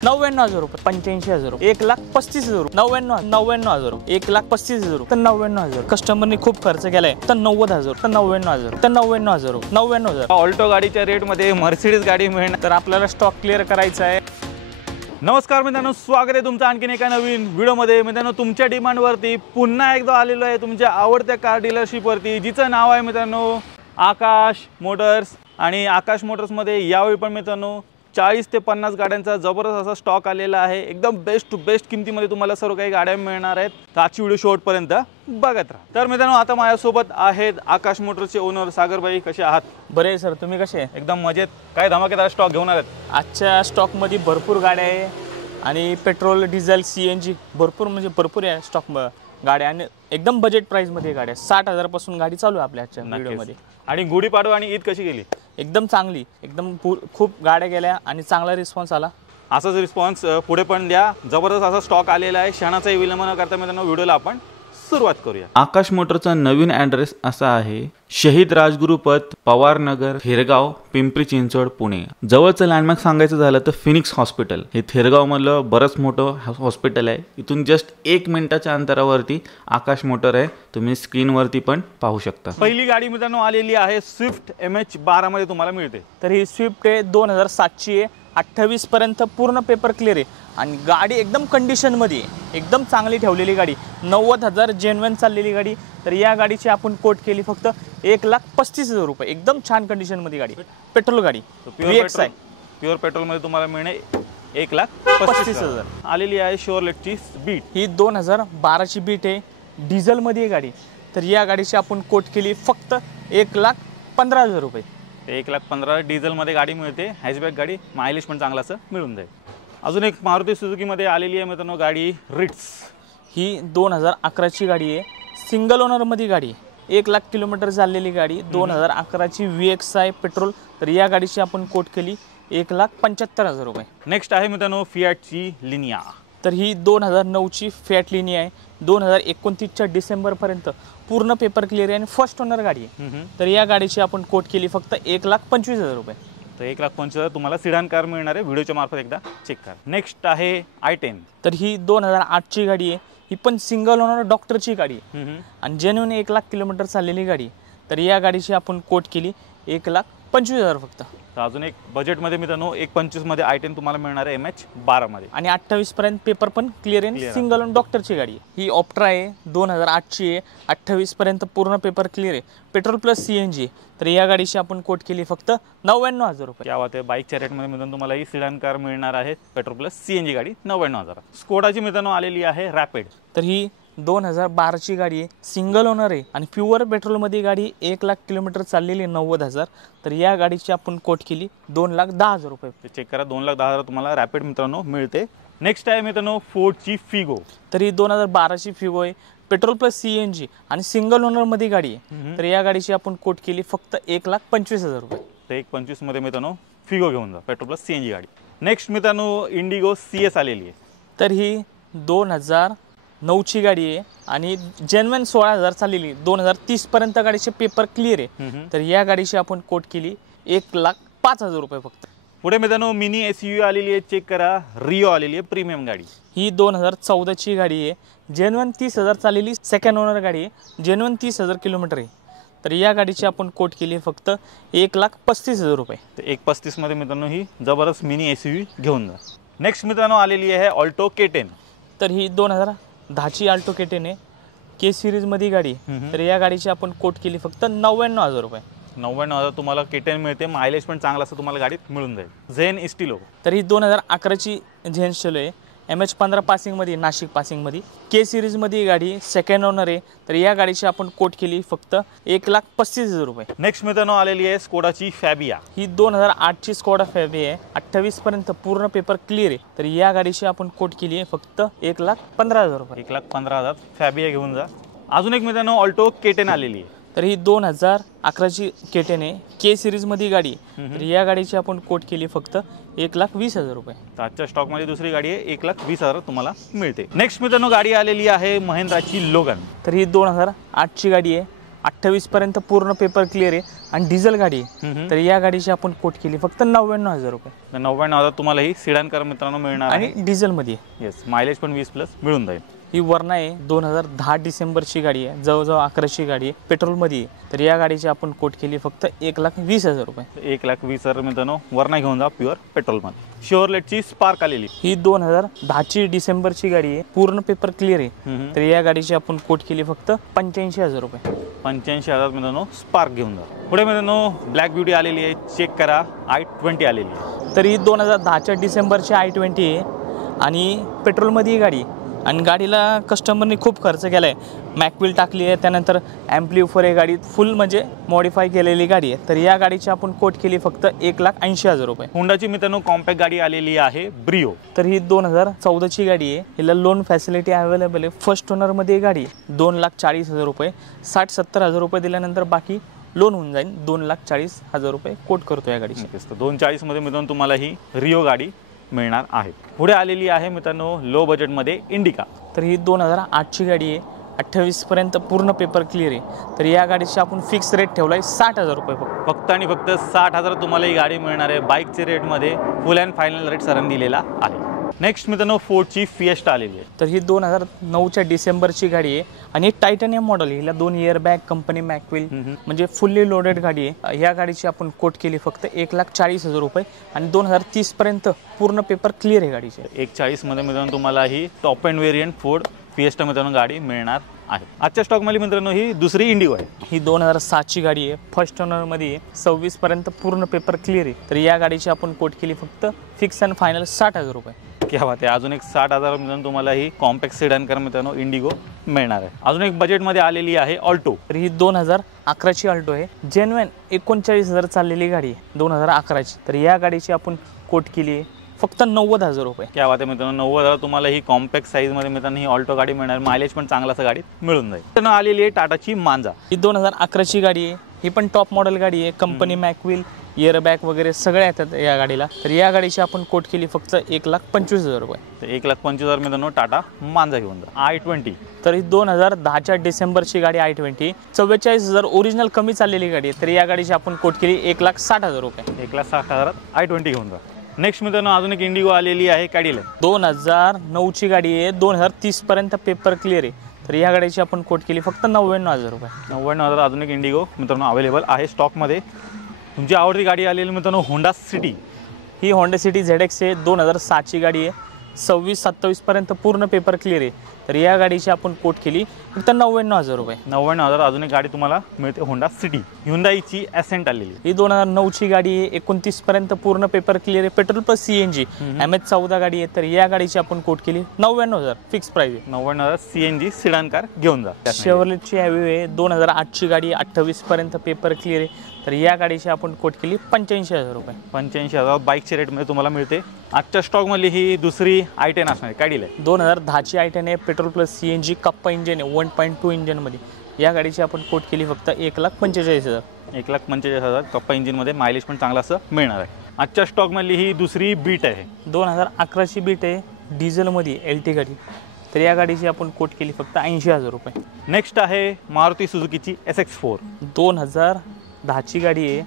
99,000 रुपये, 85,000 रुपये, 1,35,000 रुपये, 99,000 रुपये, 1,35,000 रुपये, तर 99,000. कस्टमरने खूप खर्च केलाय तर 90,000, तर 99,000, तर 99,000, 99,000. ऑल्टो गाडीच्या रेटमध्ये मर्सिडीज गाडी मिळणार तर आपल्याला स्टॉक क्लिअर करायचा आहे. नमस्कार मित्रांनो, स्वागत आहे तुमचं आणखीन एका नवीन व्हिडिओमध्ये. मित्रांनो, तुमच्या डिमांडवरती पुन्हा एकदा आलेलो आहे तुमच्या आवडत्या कार डीलरशिपवरती, जिचं नाव आहे मित्रांनो आकाश मोटर्स. आणि आकाश मोटर्समध्ये यावेळी पण मित्रांनो 40 ते 50 गाड्यांचा जबरदस्त असा स्टॉक आलेला आहे. एकदम बेस्ट टू बेस्ट किमतीमध्ये तुम्हाला सर्व काही गाड्या मिळणार आहेत. तर आजची व्हिडिओ शेवटपर्यंत बघत राहा. तर मित्रांनो, आता माझ्यासोबत आहेत आकाश मोटर्सचे ओनर सागर भाई. कसे आहात? बरे सर, तुम्ही कसे? एकदम मजेत. काय धमाकेदार स्टॉक घेऊन आलात? आजच्या स्टॉकमध्ये भरपूर गाड्या आहे आणि पेट्रोल, डिझेल, CNG भरपूर म्हणजे भरपूर आहे स्टॉक गाड्या. आणि एकदम बजेट प्राइसमध्ये गाड्या, 60,000 पासून गाडी चालू आहे आपल्या आजच्या व्हिडिओमध्ये. आणि गुढीपाडवा आणि ईद कशी गेली? एकदम चांगली, एकदम खूप गाड्या गेल्या आणि चांगला रिस्पॉन्स आला. असाच रिस्पॉन्स पुढे पण द्या. जबरदस्त असा स्टॉक आलेला आहे. क्षणाचाही विलंब न करता मित्रांनो व्हिडिओला आपण सुरुवात करूया. आकाश मोटरचा नवीन ॲड्रेस असा आहे शहीद राजगुरू पथ, पवार नगर, थेरगाव, पिंपरी चिंचवड, पुणे. जवळचं लँडमार्क सांगायचं झालं तर फिनिक्स हॉस्पिटल. हे थेरगाव मधलं बरंच मोठं हॉस्पिटल आहे. इथून जस्ट 1 मिनिटाच्या अंतरावरती आकाश मोटर आहे. तुम्ही स्क्रीनवरती पण पाहू शकता. पहिली गाडी मित्रांनो आलेली आहे स्विफ्ट MH12 मध्ये तुम्हाला मिळते. तर ही स्विफ्ट आहे, 2007ची आहे. 28 पर्यंत पूर्ण पेपर क्लिअर आहे आणि गाडी एकदम कंडिशनमध्ये आहे, एकदम चांगली ठेवलेली गाडी. 90,000 जेन्युइन चाललेली गाडी. तर या गाडीची आपण कोट केली फक्त 1,35,000 रुपये. एकदम छान कंडिशनमध्ये गाडी, पेट्रोल गाडी, प्युअर पेट्रोल मध्ये तुम्हाला मिळणे 1,35,000 आलेली आहे. शोरलेटची बीट, ही 2012ची बीट आहे, डिझेलमध्ये आहे गाडी. तर या गाडीची आपण कोट केली फक्त 1,15,000 रुपये. 1,15,000 डिझेलमध्ये गाडी मिळते. हॅचबॅक गाडी, मायलेज पण चांगला असं मिळून जाईल. अजून एक मारुती सुझुकीमध्ये आलेली आहे मित्रांनो गाडी रिट्स. ही 2011ची गाडी आहे, सिंगल ओनरमध्ये गाडी आहे, 1,00,000 किलोमीटर चाललेली गाडी. 2011ची VXI पेट्रोल. तर या गाडीची आपण कोट केली 1,75,000 रुपये. नेक्स्ट आहे मित्रांनो फियाटची लिनिया. तर ही 2009ची फियाट लिनिया आहे. 2029च्या डिसेंबरपर्यंत पूर्ण पेपर क्लिअर आहे आणि फर्स्ट ओनर गाडी आहे. तर या गाडीची आपण कोट केली फक्त 1,25,000 रुपये. तर 1,25,000 तुम्हाला सिडान कार मिळणार आहे. व्हिडिओच्या मार्फत एकदा चेक करा. नेक्स्ट आहे I10. तर ही 2008ची गाडी आहे. ही पण सिंगल ओनर डॉक्टरची गाडी आहे आणि जेन्युइन 1,00,000 किलोमीटर चाललेली गाडी. तर या गाडीची आपण कोट केली 1,25,000 फक्त. तर अजून एक बजेटमध्ये मित्रांनो 1,25,000 मध्ये I10 तुम्हाला मिळणार आहे MH12 मध्ये. आणि 28 पर्यंत पेपर पण क्लिअर आहे. सिंगल ओनर डॉक्टरची गाडी आहे. ही ऑप्ट्रा आहे, 2008ची आहे. 28 पर्यंत पूर्ण पेपर क्लिअर आहे. Petrol plus CNG. तर या गाडीची आपण कोट केली फक्त 99,000 रुपये. क्या बात आहे. बाईकच्या रेटमध्ये मित्रांनो तुम्हाला ही सिडान कार मिळणार आहे. पेट्रोल प्लस CNG गाडी 99,000. स्कोडाची मित्रांनो आलेली आहे रॅपिड. तर ही 2012ची गाडी आहे, सिंगल ओनर आहे आणि प्युअर पेट्रोलमध्ये गाडी. 1,00,000 किलोमीटर चाललेली 90,000. तर या गाडीची आपण कोट केली 2,10,000 रुपये. चेक करा, 2,10,000 तुम्हाला रॅपिड मित्रांनो मिळते. नेक्स्ट आहे मित्रांनो फोर्डची फिगो. तर ही 2012ची फिगो आहे, पेट्रोल प्लस CNG आणि सिंगल ओनरमध्ये गाडी आहे. तर या गाडीची आपण कोट केली फक्त 1,25,000 रुपये. तर 1,25,000 मध्ये मित्रांनो फिगो घेऊन जा, पेट्रोल प्लस CNG गाडी. नेक्स्ट मित्रांनो इंडिगो CS आलेली आहे. तर ही 2009ची गाडी आहे आणि जेन्युइन 16,000 चाललेली. 2030 पर्यंत गाडीचे पेपर क्लिअर आहे. तर या गाडीची आपण कोट केली 1,05,000 रुपये फक्त. पुढे मित्रांनो मिनी SUV आलेली आहे. चेक करा, रिओ आलेली आहे, प्रीमियम गाडी. ही 2014ची गाडी आहे, जेन्युइन 30,000 चाललेली, सेकंड ओनर गाडी आहे, जेन्युइन 30,000 किलोमीटर आहे. तर या गाडीची आपण कोट केली फक्त 1,35,000 रुपये. तर 1,35,000 मध्ये मित्रांनो ही जबरदस्त मिनी SUV घेऊन जा. नेक्स्ट मित्रांनो आलेली आहे ऑल्टो K10. तर ही 2010ची ऑल्टो K10 आहे, K सिरीजमध्ये गाडी. तर या गाडीची आपण कोट केली फक्त 99,000 रुपये. 99,000 तुम्हाला K10 मिळते. मायलेज पण चांगला असं तुम्हाला गाडीत मिळून जाईल. Zen Estilo. तर ही 2011ची झेन इस्टिलो आहे, MH15 पासिंगमध्ये, नाशिक पासिंगमध्ये. K सिरीजमध्ये गाडी, सेकंड ओनर आहे. तर या गाडीची आपण कोट केली फक्त 1,35,000 रुपये. नेक्स्ट मित्रांनो आलेली आहे स्कोडाची फॅबिया. ही 2008ची स्कोडा फॅबिया आहे, 28 पर्यंत पूर्ण पेपर क्लिअर आहे. तर या गाडीची आपण कोट केली आहे फक्त 1,15,000 रुपये. 1,15,000 फॅबिया घेऊन जा. अजून एक मित्रांनो ऑल्टो K10 आलेली आहे. तर ही 2011ची K10 आहे, K सिरीजमध्ये गाडी. तर या गाडीची आपण कोट केली फक्त 1,20,000 रुपये. तर आजच्या स्टॉकमध्ये दुसरी गाडी आहे, 1,20,000 तुम्हाला मिळते. नेक्स्ट मित्रांनो गाडी आलेली आहे महिंद्राची लोगन. तर ही 2008ची गाडी आहे, 28 पर्यंत पूर्ण पेपर क्लिअर आहे. आणि डिझेल गाडी आहे. तर या गाडीची आपण कोट केली फक्त 99,000 रुपये. 99,000 तुम्हाला ही सिडान कार मित्रांनो मिळणार आणि डिझेलमध्ये. येस, मायलेज पण 20+ मिळून जाईल. ही वर्ना आहे, 2010 डिसेंबरची गाडी आहे, जवळजवळ 11ची गाडी आहे, पेट्रोलमध्ये आहे. तर या गाडीची आपण कोट केली फक्त 1,20,000 रुपये. 1,20,000 मित्रांनो वर्ना घेऊन जा प्युअर पेट्रोलमध्ये. शेवरलेटची स्पार्क आलेली, ही 2010ची डिसेंबरची गाडी आहे, पूर्ण पेपर क्लिअर आहे. तर या गाडीची आपण कोट केली फक्त 85,000 रुपये. 85,000 मित्रांनो स्पार्क घेऊन जा. पुढे मित्रांनो ब्लॅक ब्युटी आलेली आहे, चेक करा. i20 आलेली आहे. तर ही 2010च्या डिसेंबरची i20 आहे आणि पेट्रोलमध्ये ही गाडी. आणि गाडीला कस्टमरने खूप खर्च केला आहे, मॅकविल टाकली आहे, त्यानंतर ॲम्प्लिफर आहे गाडी, फुल म्हणजे मॉडिफाय केलेली गाडी आहे. तर या गाडीची आपण कोट केली फक्त 1,80,000 रुपये. होंडाची मित्रांनो कॉम्पॅक्ट गाडी आलेली आहे ब्रिओ. तर ही 2014ची गाडी आहे, हिला लोन फॅसिलिटी अवेलेबल आहे. फर्स्ट ओनरमध्ये ही गाडी 2,40,000 रुपये. 60-70,000 रुपये दिल्यानंतर बाकी लोन होऊन जाईल. 2,40,000 रुपये कोट करतो या गाडीची. 240 मध्ये मित्रांनो तुम्हाला ही रिओ गाडी मिळणार आहे. पुढे आलेली आहे मित्रांनो लो बजेटमध्ये इंडिका. तर ही 2008ची गाडी आहे, 28 पर्यंत पूर्ण पेपर क्लिअर आहे. तर या गाडीची आपण फिक्स रेट ठेवला आहे 60,000 रुपये फक्त आणि फक्त 60,000 तुम्हाला ही गाडी मिळणार आहे. बाईकचे रेटमध्ये फुल अँड फायनल रेट सरांनी दिलेला आहे. नेक्स्ट मित्रांनो फोर्डची फिएस्टा आलेली आहे. तर ही 2009च्या डिसेंबरची गाडी आहे आणि टायटॅनियम मॉडेल. हिला 2 इयर बॅग, कंपनी मॅकविल, म्हणजे फुल्ली लोडेड गाडी आहे. या गाडीची आपण कोट केली फक्त 1,40,000 रुपये आणि 2030 पर्यंत पूर्ण पेपर क्लिअर आहे गाडीचे. 1,40 मध्ये मित्रांनो तुम्हाला ही top end variant Ford Fiesta मित्रांनो गाडी मिळणार आहे. आजच्या स्टॉकमध्ये मित्रांनो ही दुसरी इंडिगो आहे. ही 2007ची गाडी आहे, फर्स्ट ओनरमध्ये आहे, 26 पर्यंत पूर्ण पेपर क्लिअर आहे. तर या गाडीची आपण कोट केली फक्त फिक्स अँड फायनल 60,000 रुपये. क्या बात आहे. अजून एक 60,000 मित्रांनो तुम्हाला ही कॉम्पॅक्ट सेडान कार मित्रांनो इंडिगो मिळणार आहे. अजून एक बजेटमध्ये आलेली आहे ऑल्टो. तर ही 2011ची ऑल्टो आहे, जेन्युइन 39,000 चाललेली गाडी आहे 2011ची. तर या गाडीची आपण कोट केली आहे फक्त 90,000 रुपये. क्या बात आहे मित्रांनो. 90,000 तुम्हाला ही कॉम्पॅक्ट साईजमध्ये मित्रांनो ही ऑल्टो गाडी मिळणार. मायलेज पण चांगला असं गाडीत मिळून जाईल. तर आलेली आहे टाटाची मांजा. ही 2011ची गाडी आहे, ही पण टॉप मॉडेल गाडी आहे, कंपनी मॅकविल, इयर बॅग वगैरे सगळे येतात या गाडीला. तर या गाडीची आपण कोट केली फक्त 1,25,000 रुपये. तर 1,25,000 मित्रांनो टाटा मांजा घेऊन जा. i20. तर ही 2010च्या डिसेंबरची गाडी i20, 44,000 ओरिजिनल कमी चाललेली गाडी आहे. तर या गाडीची आपण कोट केली 1,60,000 रुपये. 1,60,000 i20 घेऊन जा. नेक्स्ट मित्रांनो अजून एक इंडिगो आलेली आहे कॅडिलॅक. 2009ची गाडी आहे, 2030 पर्यंत पेपर क्लिअर आहे. तर या गाडीची आपण कोट केली फक्त 99,000 रुपये. 99,000 अजून एक इंडिगो मित्रांनो अवेलेबल आहे स्टॉकमध्ये. तुमची आवडती गाडी आलेली मित्रांनो होंडा सिटी. ही होंडा सिटी ZX आहे, 2007ची गाडी आहे, 26-27 पर्यंत पूर्ण पेपर क्लिअर आहे. तर या गाडीची आपण कोट केली फक्त 99,000 रुपये. 99,000 अजून एक गाडी तुम्हाला मिळते होंडा सिटी. ह्युंदाईची ॲसेंट आलेली. ही 2009ची गाडी आहे, 29 पर्यंत पूर्ण पेपर क्लिअर आहे, पेट्रोल प्लस CNG, MH14 गाडी आहे. तर या गाडीची आपण कोट केली 99,000 फिक्स प्राइस आहे. 99,000 CNG सिडान कार घेऊन जा. शेवरलेटची हॅवी आहे, 2008ची गाडी, 28 पर्यंत पेपर क्लिअर आहे. तर या गाडीची आपण कोट केली 85,000 रुपये. 85,000 बाईकच्या रेटमध्ये तुम्हाला मिळते. आजच्या स्टॉकमधली ही दुसरी i10 असणार आहे. कॅडिलॅक 2010ची i10 आहे, पेट्रोल प्लस CNG, कप्पा इंजन आहे, 1.2 इंजनमध्ये. या गाडीची आपण कोट केली फक्त 1,45,000. 1,45,000 कप्पा इंजिनमध्ये मायलेज पण चांगला असं मिळणार आहे. आजच्या स्टॉकमधली ही दुसरी बीट आहे. 2011ची बीट आहे, डिझेलमध्ये LT गाडी. तर या गाडीची आपण कोट केली फक्त 80,000 रुपये. नेक्स्ट आहे मारुती सुझुकीची SX4. 2010ची गाडी आहे,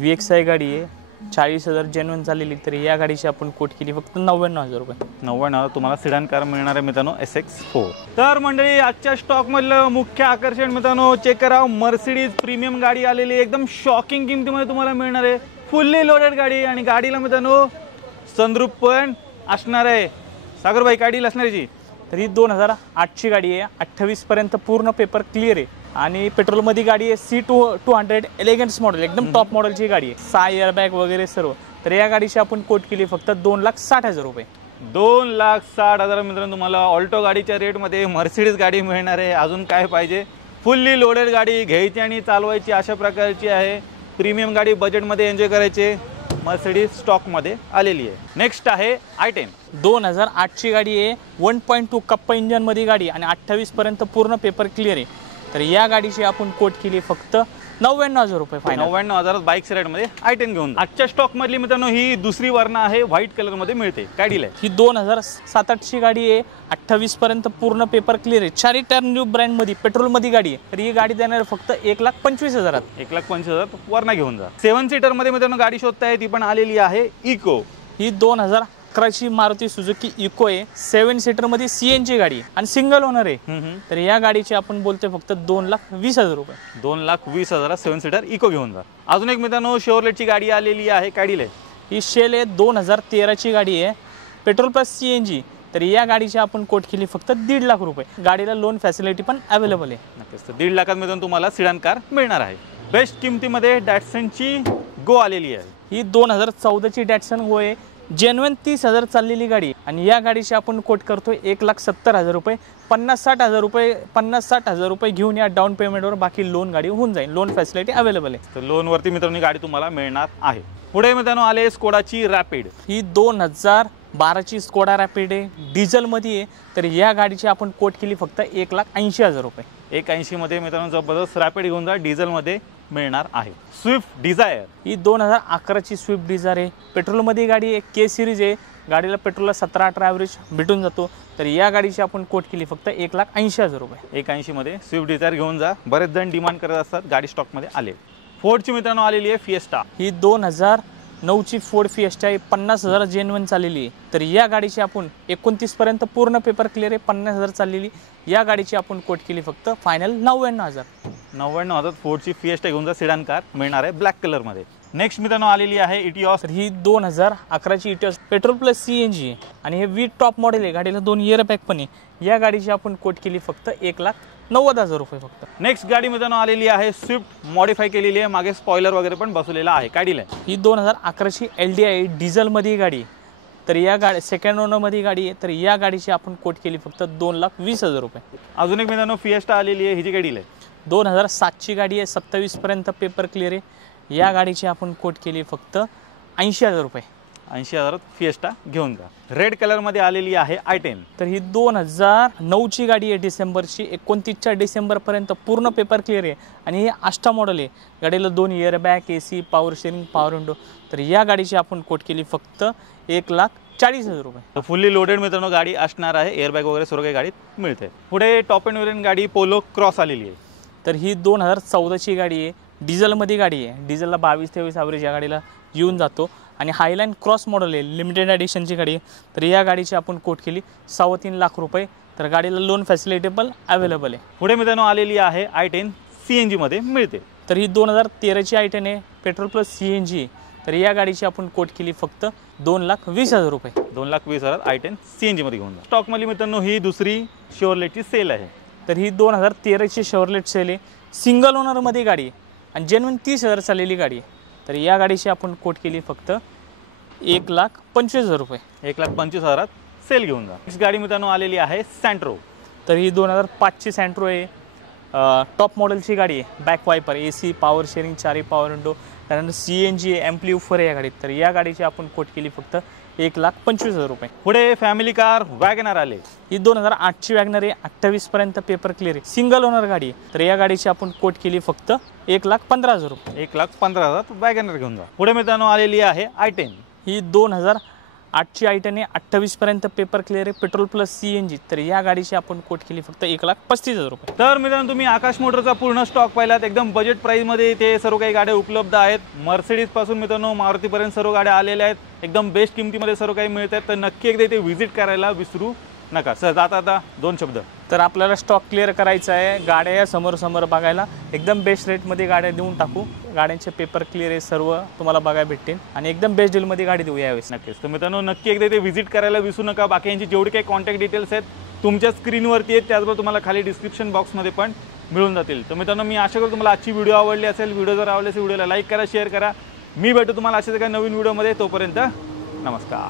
VXI गाडी आहे, 40,000 जेन्युइन चाललेली. तर या गाडीची आपण कोट केली फक्त 99,000 रुपये. 99,000 तुम्हाला सिडान कार मिळणार आहे मित्रांनो SX4. तर मंडळी आजच्या स्टॉकमधलं मुख्य आकर्षण मित्रांनो चेक करा. मर्सिडीज प्रीमियम गाडी आलेली, एकदम शॉकिंग किमतीमध्ये तुम्हाला मिळणार आहे. फुल्ली लोडेड गाडी आणि गाडीला मित्रांनो सनरूफ पण असणार आहे. सागरभाई गाडी असणारची. तर ही 2008ची गाडी आहे, 28 पर्यंत पूर्ण पेपर क्लिअर आहे आणि पेट्रोलमध्ये गाडी आहे. C200 एलिगन्स मॉडेल, एकदम टॉप मॉडेलची गाडी आहे, 6 इयर बॅग वगैरे सर्व. तर या गाडीची आपण कोट केली फक्त 2,60,000 रुपये. 2,60,000 मित्रांनो तुम्हाला ऑल्टो गाडीच्या रेटमध्ये मर्सिडीज गाडी मिळणार आहे. अजून काय पाहिजे. फुल्ली लोडेड गाडी घ्यायची आणि चालवायची अशा प्रकारची आहे. प्रीमियम गाडी बजेटमध्ये एन्जॉय करायचे. मर्सिडीज स्टॉकमध्ये आलेली आहे. नेक्स्ट आहे i10. 2008ची गाडी आहे, 1.2 कप्पा इंजनमध्ये गाडी आणि 28 पर्यंत पूर्ण पेपर क्लिअर आहे. तर या गाडीची आपण कोट केली फक्त 99,000 रुपये फायनल. 99,000 बाईक रेटमध्ये i10 घेऊन जा. आजच्या स्टॉक मधली मित्रांनो ही दुसरी वर्ण आहे, व्हाईट कलर मध्ये मिळते. काय डील आहे ही 2007-8 ची गाडी आहे. 28 पर्यंत पूर्ण पेपर क्लिअर आहे. 4 टायर न्यू ब्रँड मध्ये पेट्रोल मध्ये गाडी आहे. तर ही गाडी देणार फक्त 1,25,000. 1,25,000 वर्ण घेऊन जा. 7 सीटर मध्ये मित्रांनो गाडी शोधताय, ती पण आलेली आहे इको. ही 2011ची मारुती सुझुकी इको आहे. 7 सीटर मध्ये CNG गाडी आहे आणि सिंगल ओनर आहे. तर या गाडीची आपण बोलतोय फक्त 2,20,000 रुपये. 2,20,000 7 सीटर इको घेऊन जा. अजून एक मित्रांनो शेवरलेटची गाडी आलेली आहे. काय डील आहे ही शेल आहे. 2013ची गाडी आहे. Petrol plus CNG. तर या गाडीची आपण कोट केली फक्त 1.5 लाख रुपये. गाडीला लोन फॅसिलिटी पण अवेलेबल आहे. नक्कीच. तर 1.5 लाखात मित्रांनो तुम्हाला सिडान कार मिळणार आहे. बेस्ट किमतीमध्ये डॅटसनची गो आलेली आहे. ही 2014ची डॅटसन गो आहे. जेन्युइन 30,000 चाललेली गाडी आणि या गाडीची आपण कोट करतोय 1,70,000 रुपये. 50-60,000 रुपये घेऊन या डाऊन पेमेंटवर बाकी लोन गाडी होऊन जाईल. लोन फॅसिलिटी अवेलेबल आहे. तर लोनवरती मित्रांनो गाडी तुम्हाला मिळणार आहे. पुढे मित्रांनो आले स्कोडाची रॅपिड. ही 2012ची स्कोडा रॅपिड आहे. डिझेलमध्ये आहे. तर या गाडीची आपण कोट केली फक्त 1,80,000 रुपये. 1,80 मध्ये मित्रांनो जबरदस्त रॅपिड घेऊन जा. डिझेलमध्ये मिळणार आहे. स्विफ्ट डिझायर ही 2011ची स्विफ्ट डिझायर आहे. पेट्रोलमध्ये गाडी आहे. K सिरीज आहे. गाडीला पेट्रोलला 17-18 ॲव्हरेज भेटून जातो. तर या गाडीची आपण कोट केली फक्त 1,80,000 रुपये. 1,80 मध्ये स्विफ्ट डिझायर घेऊन जा. बरेच जण डिमांड करत असतात, गाडी स्टॉकमध्ये आले. फोर्डची मित्रांनो आलेली आहे फिएस्टा. ही 2009ची फोर्ड फिएस्टा आहे. 50,000 जेन्युइन चाललेली आहे. तर या गाडीची आपण 29 पर्यंत पूर्ण पेपर क्लिअर आहे. 50,000 चाललेली या गाडीची आपण कोट केली फक्त फायनल 99,000. 99,000 फोर्डची फिएस्टा घेऊन जा. सिडान कार मिळणार आहे ब्लॅक कलर मध्ये. नेक्स्ट मित्रांनो आलेली आहे इटिऑस. तर ही 2011ची इटिऑस पेट्रोल प्लस CNG आहे आणि हे वी टॉप मॉडेल आहे. गाडीला 2 इयर बॅग पण आहे. या गाडीची आपण कोट केली फक्त 1,90,000 रुपये फक्त. नेक्स्ट गाडी मित्रांनो आलेली आहे स्विफ्ट मॉडिफाय केलेली आहे. मागे स्पॉइलर वगैरे पण बसवलेला आहे. काय डील आहे ही 2011ची LDI डिझेलमध्ये गाडी. तर या गाडी सेकंड ओनरमध्ये गाडी आहे. तर या गाडीची आपण कोट केली फक्त 2,20,000 रुपये. अजून एक मित्रांनो फिएस्टा आलेली आहे. हिची काय डील आहे 2007ची गाडी आहे. 27 पर्यंत पेपर क्लिअर आहे. या गाडीची आपण कोट केली फक्त 80,000 रुपये. 80,000 फिएस्टा घेऊन जा. रेड कलर मध्ये आलेली आहे i10. तर ही 2009ची गाडी आहे. डिसेंबरची 29 डिसेंबर पर्यंत पूर्ण पेपर क्लिअर आहे आणि हे आष्टा मॉडेल आहे. गाडीला 2 year bag, AC, power steering, power window. तर या गाडीची आपण कोट केली फक्त 1,40,000 रुपये. तर फुल्ली लोडेड मित्रांनो गाडी असणार आहे. एअरबॅग वगैरे सर्व काही गाडीत मिळते. पुढे टॉप एंड वेरियंट गाडी पोलो क्रॉस आलेली आहे. तर ही 2014ची गाडी आहे. डिझेलमध्ये गाडी आहे. डिझेलला 22-23 ॲव्हरेज या गाडीला येऊन जातो आणि हायलाईन क्रॉस मॉडेल आहे. लिमिटेड एडिशनची गाडी आहे. तर या गाडीची आपण कोट केली 3.25 लाख रुपये. तर गाडीला लोन फॅसिलिटी पण अवेलेबल आहे. पुढे मित्रांनो आलेली आहे i10 CNG मध्ये मिळते. तर ही 2013ची i10 आहे. पेट्रोल प्लस CNG आहे. तर या गाडीची आपण कोट केली फक्त 2,20,000 रुपये. 2,20,000 i10 CNG मध्ये घेऊन जा. स्टॉक मध्ये मित्रांनो ही दुसरी शेवरलेटची सेल आहे. तर ही 2013ची शेवरलेट सेल आहे. सिंगल ओनरमध्ये गाडी आहे आणि जेन्युइन 30,000 चाललेली गाडी आहे. तर या गाडीची आपण कोट केली फक्त 1,25,000 रुपये. 1,25,000 सेल घेऊन जा. नेक्स्ट गाडी मित्रांनो आलेली आहे सँट्रो. तर ही 2005ची सँट्रो आहे. टॉप मॉडेलची गाडी आहे. Back wiper, AC, power steering, 4 power window, त्यानंतर CNG आहे, ॲम्प्लिफर आहे या गाडीत. तर या गाडीची आपण कोट केली फक्त 1,25,000 रुपये. पुढे फॅमिली कार वॅगनर आले. ही 2008ची वॅगनर आहे. 28 पर्यंत पेपर क्लिअर आहे. सिंगल ओनर गाडी आहे. तर या गाडीची आपण कोट केली फक्त 1,15,000 रुपये. 1,15,000 वॅगनर घेऊन जा. पुढे मित्रांनो आलेली आहे i10. ही 2008ची i10 आहे. 28 पर्यंत पेपर क्लिअर आहे. Petrol plus CNG. तर या गाडीची आपण कोट केली फक्त 1,35,000 रुपये. तर मित्रांनो तुम्ही आकाश मोटरचा पूर्ण स्टॉक पाहिलात. एकदम बजेट प्राईसमध्ये ते सर्व काही गाड्या उपलब्ध आहेत. मर्सिडीज पासून मित्रांनो मारुतीपर्यंत सर्व गाड्या आलेल्या आहेत. एकदम बेस्ट किमतीमध्ये सर्व काही मिळतात. तर नक्की एकदा इथे व्हिजिट करायला विसरू नका. सर आता 2 शब्द. तर आपल्याला स्टॉक क्लिअर करायचा आहे. गाड्या या समोर बघायला एकदम बेस्ट रेटमध्ये गाड्या देऊन टाकू. गाड्यांचे पेपर क्लिअर आहे. सर्व तुम्हाला बघायला भेटतील आणि एकदम बेस्ट डीलमध्ये गाडी देऊ यावेळेस. नक्कीच. तर मित्रांनो नक्की एकदा इथे व्हिजिट करायला विसरू नका. बाकी यांची जेवढी काही कॉन्टॅक्ट डिटेल्स आहेत तुमच्या स्क्रीनवरती आहेत. त्याचबरोबर तुम्हाला खाली डिस्क्रिप्शन बॉक्समध्ये पण मिळून जातील. तर मित्रांनो मी आशा करतो तुम्हाला आजची व्हिडिओ आवडली असेल. व्हिडिओ जर आवडली असेल व्हिडिओला लाईक करा, शेअर करा. मी भेटू तुम्हाला अशाच एका नवीन व्हिडिओमध्ये. तोपर्यंत नमस्कार.